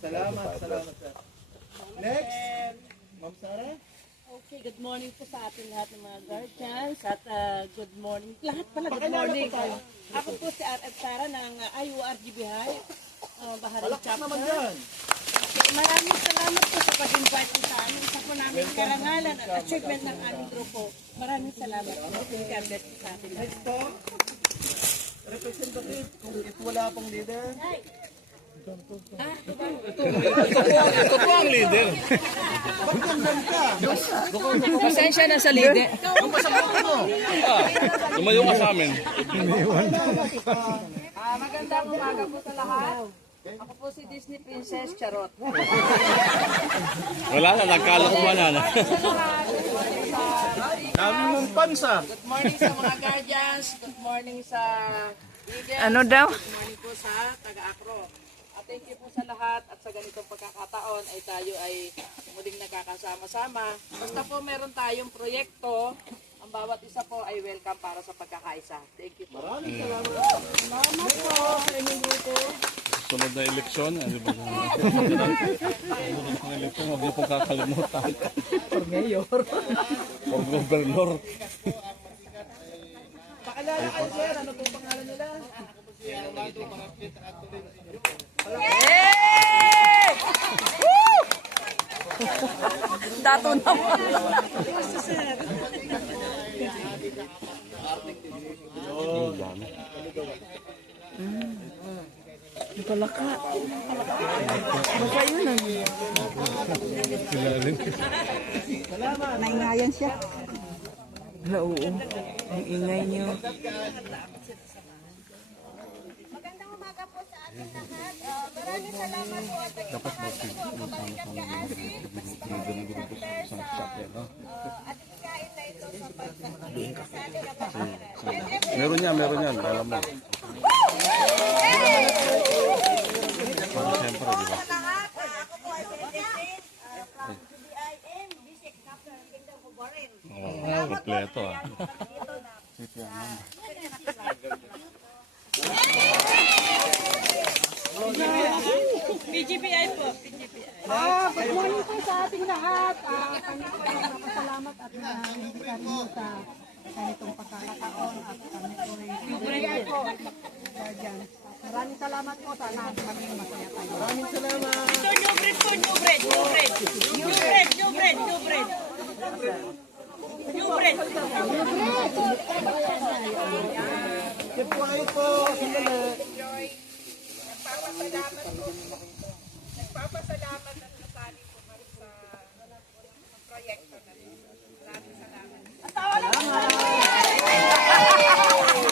Salamat, sir. Next, Ma'am Sara. Okay, good morning po sa ating lahat ng mga guardians at good morning. Lahat pala, good morning. Ako po si RF Sara ng IURGBI, Baharan Chapter. Naman dyan. Maraming salamat po sa pag-invite sa amin. Isa po namin karangalan at achievement ng aming grupo. Maraming salamat po. God bless po sa atin. Next po, representative, kung wala pong leader. Ito po ang leader. Ba't nandun ka? Pasensya na sa leader. Tumayo ka sa amin. Magandang umaga po sa lahat. Ako po si Disney Princess Charot. Wala na, nagkalakumanan. Dami mong pansa. Good morning sa mga guardians. Good morning sa leaders. Ano daw? Good morning po sa taga-Acro. At thank you po sa lahat at sa ganitong pagkakataon ay tayo ay muling nagkakasama-sama. Basta po meron tayong proyekto, ang bawat isa po ay welcome para sa pagkakaisa. Thank you po. Maraming salamat. Salamat po sa inyong grupo. Sunod na eleksyon, ano ba na? Sunod na eleksyon, huwag niyo pong kakalimutan. For mayor. For governor. Pakilala kayo, sir. Ano pong pangalan nila? Dato na. Palaka. Baka yun ang... Naingayan siya. Hala, oo. Ang ingay niyo. Magandang umaga po sa ating lahat. Maraming salamat po at nagpapasok po ang kabalikan kaasi sa atikain na ito sa pagkakasali na Baharan. Meron yan, alam mo. Siyempre, di ba? Sa lahat, ako po ay Philippine from BIM, Bisik Captain Kingdom of Baharan. Kompleto ah. PGBI po. Good morning po sa ating lahat. Kami po ay napasalamat at hindi kami sa ganitong pagkakataon at kami po ay po. Guardians. Maraming salamat po. Sana kami masaya tayo. Maraming salamat. Ito, new bread po, new bread. Sige po kayo po. Nagpapasalamat at nasali po kami sa proyekto na ito. Maraming salamat.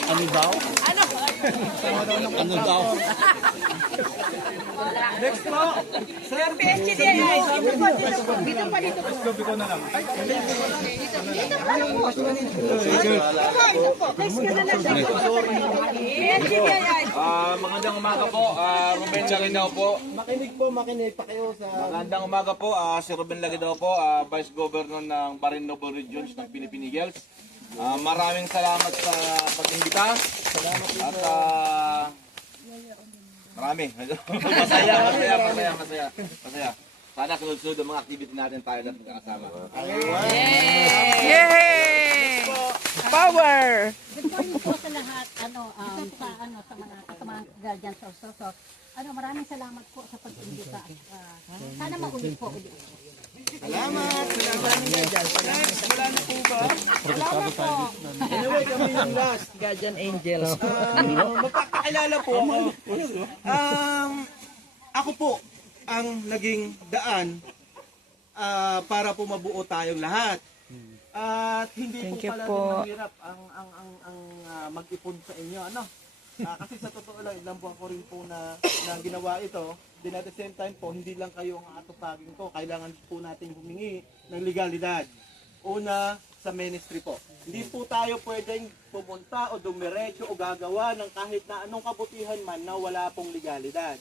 Ano daw? Ano daw? Next po. Sir, PSGDI. Magandang umaga po, Ruben Lagidao po. makinig pa kayo sa... Magandang umaga po, si Ruben Lagidao po, Vice Governor ng Barin Noble Regions ng Philippine Eagles. Maraming salamat sa pag-imbita. Salamat at marami. Masaya. Sana sunod-sunod ang mga activity natin tayo na magkakasama. Yay! Power! Good morning po sa lahat. Sa mga guardians also. So, maraming salamat po sa pag-imbita. Sana maulit po ulit. Salamat. Next, wala na po ba? Salamat po. Anyway, kami yung last. Guardian Angels. Magpapakilala po ako. Ako po ang naging daan para po mabuo tayong lahat. At hindi Thank po you pala po. din mahirap ang mag-ipon sa inyo. Kasi sa totoo lang, ilang buwan ko rin po na ginawa ito. Then at the same time po, hindi lang kayo ang atupagin ko. Kailangan po natin humingi ng legalidad. Una, sa ministry po. Hindi po tayo pwedeng pumunta o dumiretso o gagawa ng kahit na anong kabutihan man na wala pong legalidad.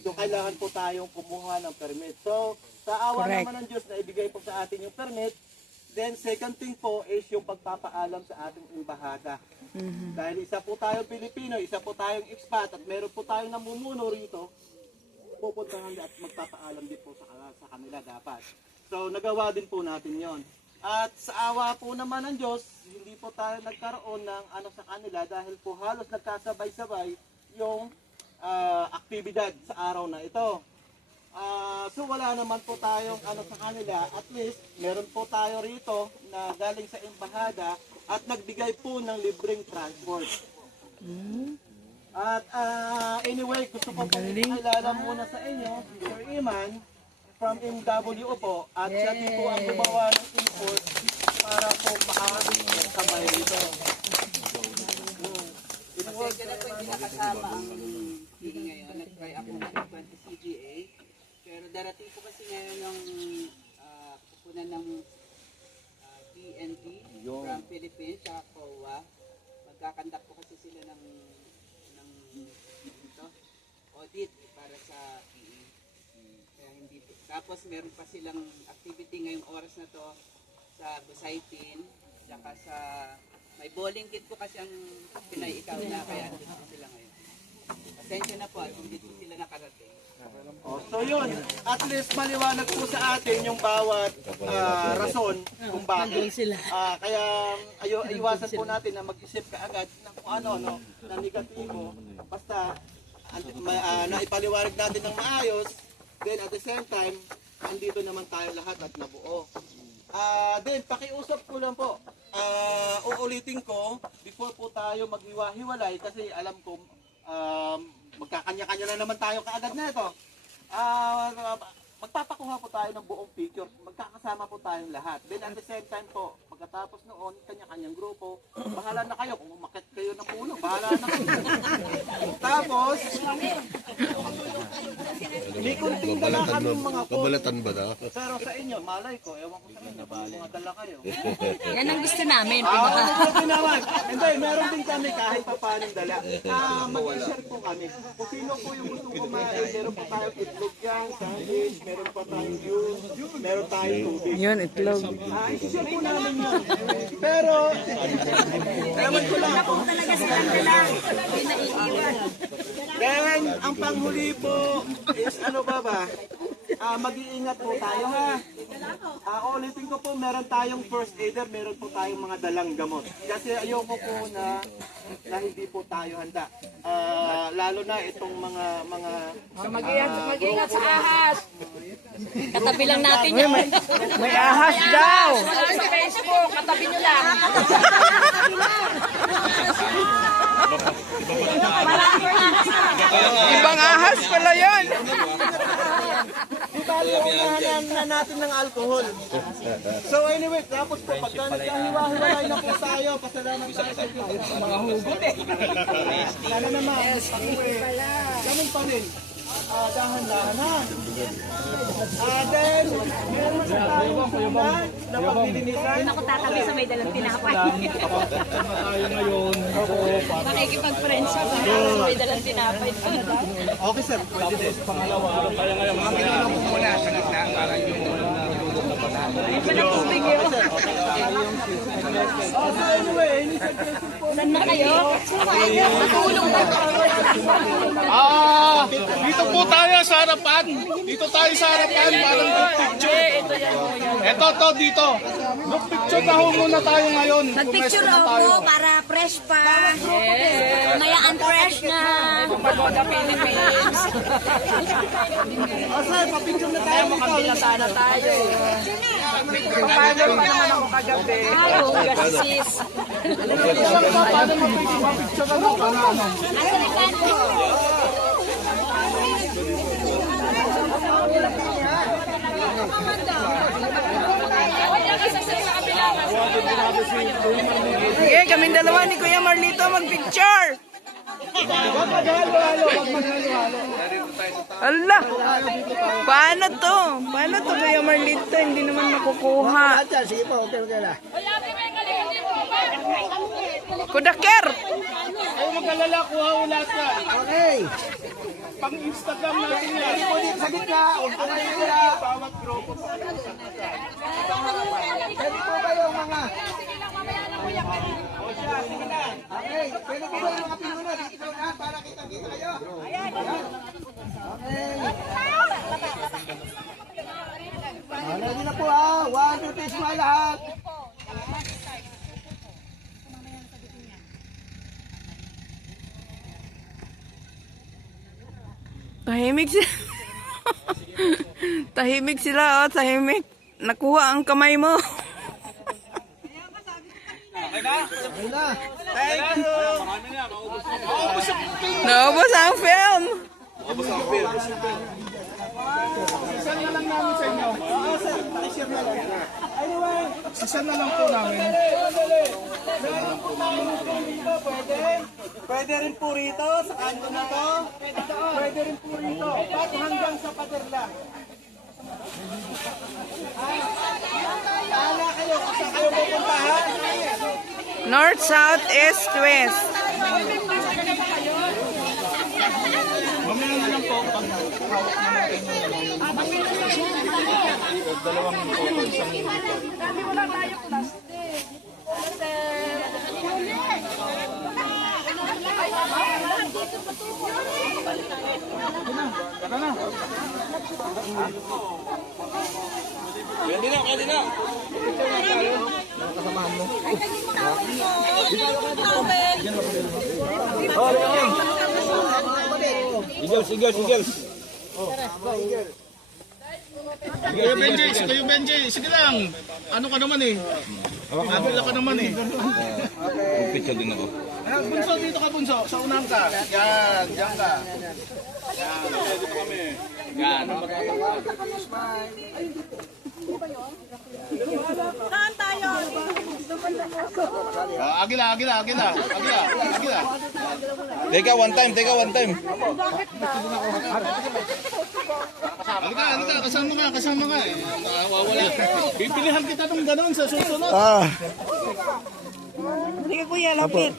So kailangan po tayong kumuha ng permit. So sa awa Correct. naman ng Diyos na ibigay po sa atin yung permit. Then second thing po is yung pagpapaalam sa ating embahada. Dahil isa po tayong Pilipino, isa po tayong expat at meron po tayong namumuno rito. pupuntahan at magpapaalam din po sa kanila dapat. So nagawa din po natin yon. At sa awa po naman ng Diyos, hindi po tayo nagkaroon ng ano sa kanila dahil po halos nagkasabay-sabay yung aktibidad sa araw na ito. So wala naman po tayong ano sa kanila, at least meron po tayo rito na galing sa embahada at nagbigay po ng libreng transport. At anyway, gusto ko po pakilala muna sa inyo si Sir Iman from MWO po, at siya din po ang gumawa ng import para po makakasabay rito. Pasensya na po hindi nakasama ang meeting ngayon. Nag-try ako ng 20 CGA. Pero darating po kasi ngayon ng kukunan ng PNP from Philippines sa COA. Magkakandak po kasi sila ng audit para sa PE. Kaya hindi po. Tapos meron pa silang activity ngayong oras na to sa Busaitin, saka sa may bowling kit po kasi ang pinay-ikaw na, kaya dito sila ngayon. Pasensya na po at hindi po sila nakarating. So yun, at least maliwanag po sa atin yung bawat rason kung bakit. Kaya iwasan po natin na mag-isip kaagad ng kung ano na negatibo. Basta naipaliwanag natin ng maayos, then at the same time, andito naman tayo lahat at nabuo. Then pakiusap ko lang po, uulitin ko before po tayo maghiwa-hiwalay kasi alam ko magkakanya-kanya na naman tayo kaagad na ito. Magpapakuha po tayo ng buong picture, magkakasama po tayong lahat. Then at the same time po, pagkatapos noon, kanya-kanyang grupo, bahala na kayo, kung umakit kayo ng puno, bahala na kayo. Tapos, may kunting dala kami mga po. Kabalatan ba na? Pero sa inyo, malay ko, ewan ko sa inyo, mga dala kayo. Yan ang gusto namin. Pwede naman. Hindi, meron din kami kahit pa paano dala. Mag-share po kami. Kung sino po yung gusto kumain, meron pa tayong itlog yan, sandwich, meron pa tayong juice, meron tayong tubig. Yun, itlog. I-share po namin yun. Pero, ewan ko lang. Then, ang panghuli po is ano ba? Mag-iingat po tayo ha. Ulitin ko po, meron tayong first aider, meron po tayong mga dalang gamot. Kasi ayoko po na hindi po tayo handa. Lalo na itong mga Mag-ingat sa ahas! Katabi lang natin yan. May ahas daw. Wala sa Facebook, katabi nyo lang. Ibang ahas pala yan. Unahan na natin ng alcohol. So anyway, tapos po, pagka nagkahiwa-hiwalay na po tayo, pasalamat tayo sa Diyos. Mga hugot eh. Sana naman, ganun pa rin. Dahan-dahan ha. Then, meron na tayong sunan na paglilinisan. Ako tatabi sa may dalang tinapay. Tayo ngayon. Makikipag-friends sa may dalang tinapay. Okay sir, pwede din. Pangalawa, tayo ngayon. So anyway, any suggestion po na kayo? Matulong na. Dito po tayo sa harapan. Dito tayo sa harapan. Parang group picture. Ito, dito. Group picture na ho muna tayo ngayon. Mag-picture ako para fresh pa. Mayaan fresh na. Pagoda Philippines. sir, papicture na tayo Makabila sana tayo. Papagal pa naman ako kagabi. Ay, gasis. Paano mapicture ka mo? Asa rin kanto? Sige, kaming dalawa ni Kuya Marlito mag-picture. Ala, paano to? Paano to Kuya Marlito? Hindi naman makukuha. Sige po, okay lang. Kudaker! Ayaw mag-alala, kuha ko lahat yan. Okay. Pang-Instagram natin yan. Hindi po dito sa gitna. Huwag po kayo sila. Bawat grupo po. Pwede po ba yung mga... O siya, sige na. Okay. Pwede po ba yung mga pinuna dito na para kitang-kita kayo? Ayan. Ready na po ha. 1, 2, 3, smile lahat. Tahimik sila. Tahimik sila, oh, tahimik. Nakuha ang kamay mo. Naubos ang film. Sisan na lang po namin. Pwede rin po rito sa kanto na to. Pwede rin po rito. Pat hanggang sa pader lang. Paala kayo kung saan kayo pupuntahan. North, south, east, west. Mamaya na lang po. Pag hawak naman dalawang photo, isang Pwede na. Eagles. Kayo Benji, sige lang. Ano ka naman eh? Kabila ka naman eh. Picture din ako. Bunso, dito ka bunso. Sa unang ka. Yan, diyan ka. Yan, dito kami. Yan. Agila. Teka, one time. Halika, kasama ka eh. Wala. Bibilihan kita ng gano'n sa susunod. Hindi ka kuya, lapit.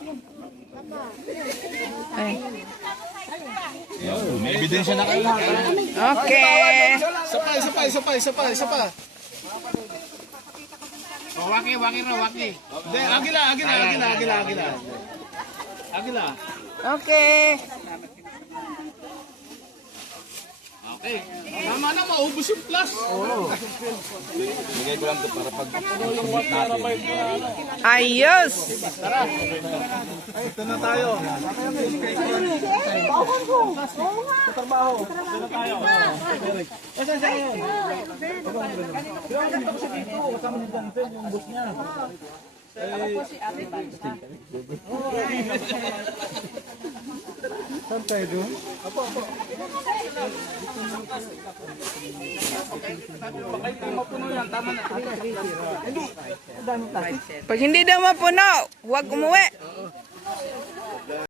Ay. May ebidensya na kayo. Okay. Isa pa. Oh, waki. Hindi, agila. Okay. Okay. Tama na, maubos yung plus. Bigay ko lang ito para pag natin. Ayos. Ito na tayo. Pag hindi daw mapuno, huwag umuwi.